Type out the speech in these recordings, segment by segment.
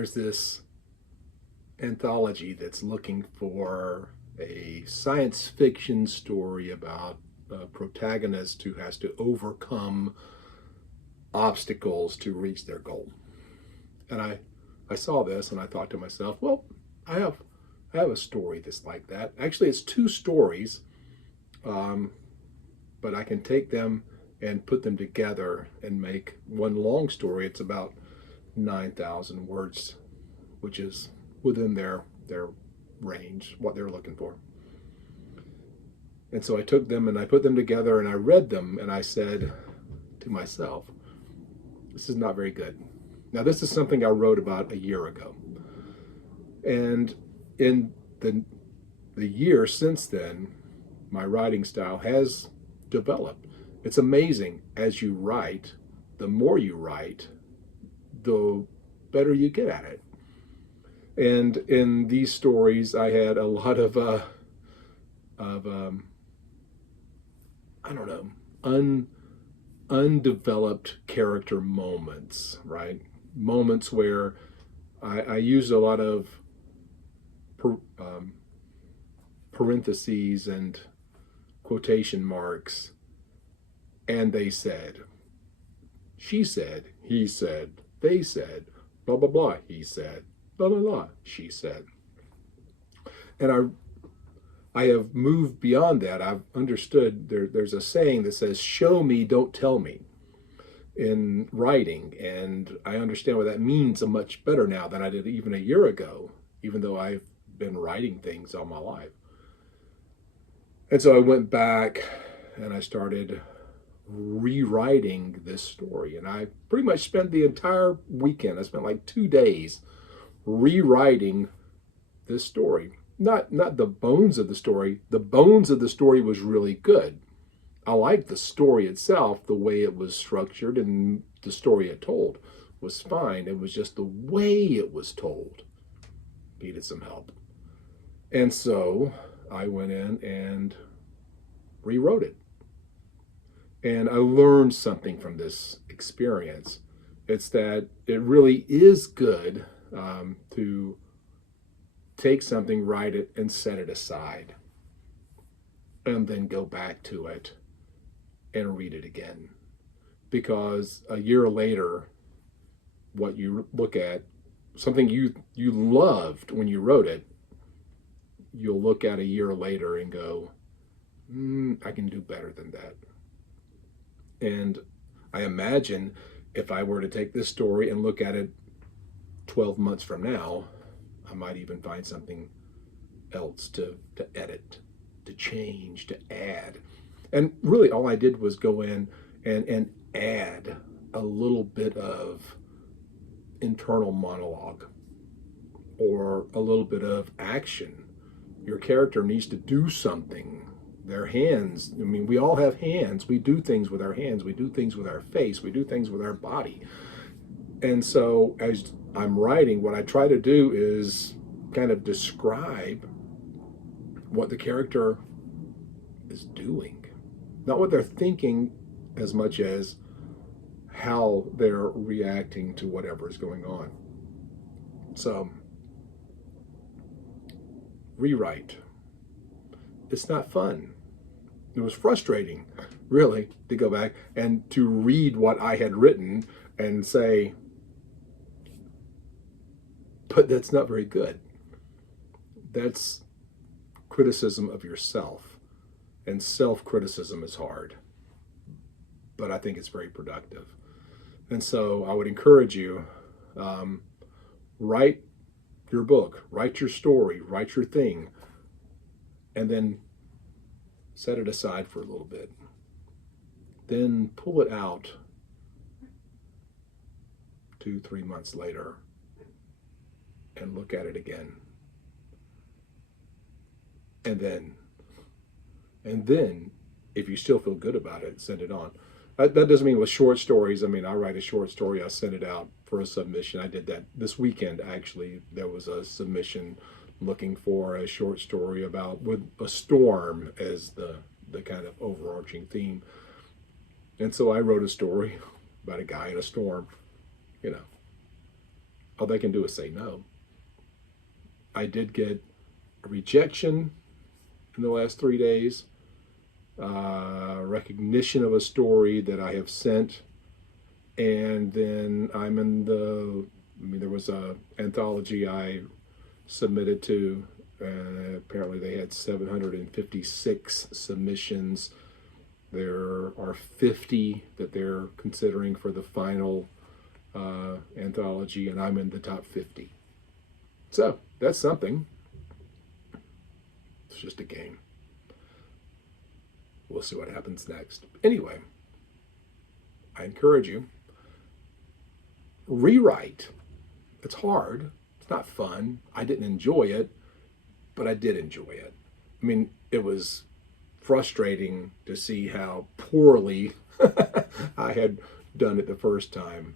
there's this anthology that's looking for a science fiction story about a protagonist who has to overcome obstacles to reach their goal. And I saw this and I thought to myself, well, I have I have a story that's like that. Actually, it's two stories, um, but I can take them and put them together and make one long story. It's about 9,000 words, which is within their range, what they're looking for. And so I took them and I put them together and I read them and I said to myself, this is not very good. Now, this is something I wrote about a year ago. And in the year since then, my writing style has developed. It's amazing as you write, the more you write, the better you get at it. And in these stories, I had a lot of I don't know, undeveloped character moments, right? Moments where I used a lot of per, um, parentheses and quotation marks, and they said, she said, he said, they said, blah, blah, blah, he said, blah, blah, blah, she said. And I have moved beyond that. I've understood there's a saying that says, show me, don't tell me in writing. And I understand what that means much better now than I did even a year ago, even though I've been writing things all my life. And so I went back and I started rewriting this story. And I pretty much spent the entire weekend, I spent like 2 days rewriting this story. Not the bones of the story. The bones of the story was really good. I liked the story itself, the way it was structured, and the story it told was fine. It was just the way it was told needed some help. And so I went in and rewrote it. And I learned something from this experience. It's that it really is good to take something, write it, and set it aside, and then go back to it and read it again. Because a year later, what you look at, something you loved when you wrote it, you'll look at a year later and go, I can do better than that. And I imagine if I were to take this story and look at it 12 months from now, I might even find something else to edit, to change, to add. And really all I did was go in and add a little bit of internal monologue or a little bit of action. Your character needs to do something. Their hands, I mean, we all have hands. We do things with our hands. We do things with our face. We do things with our body. And so as I'm writing, what I try to do is kind of describe what the character is doing. Not what they're thinking as much as how they're reacting to whatever is going on. So, rewrite. It's not fun. It was frustrating, really, to go back and to read what I had written and say, but that's not very good. That's criticism of yourself. And self-criticism is hard. But I think it's very productive. And so I would encourage you, write your book, write your story, write your thing, and then set it aside for a little bit. Then pull it out 2-3 months later and look at it again. And then, if you still feel good about it, send it on. That doesn't mean with short stories. I mean, I write a short story, I send it out for a submission. I did that this weekend, actually. There was a submission looking for a short story about with a storm as the kind of overarching theme. And so I wrote a story about a guy in a storm. You know, all they can do is say no. I did get a rejection in the last 3 days, recognition of a story that I have sent, and then I'm in there was a anthology I submitted to. Apparently they had 756 submissions. There are 50 that they're considering for the final anthology, and I'm in the top 50. So that's something. It's just a game. We'll see what happens next. Anyway, I encourage you, rewrite. It's hard. It's not fun. I didn't enjoy it, but I did enjoy it. I mean, it was frustrating to see how poorly I had done it the first time,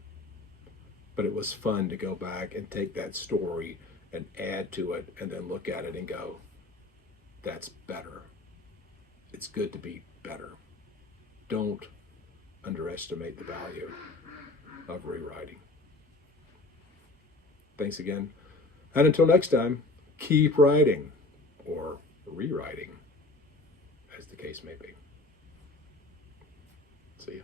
but it was fun to go back and take that story and add to it and then look at it and go, that's better. It's good to be better. Don't underestimate the value of rewriting. Thanks again. And until next time, keep writing or rewriting, as the case may be. See you.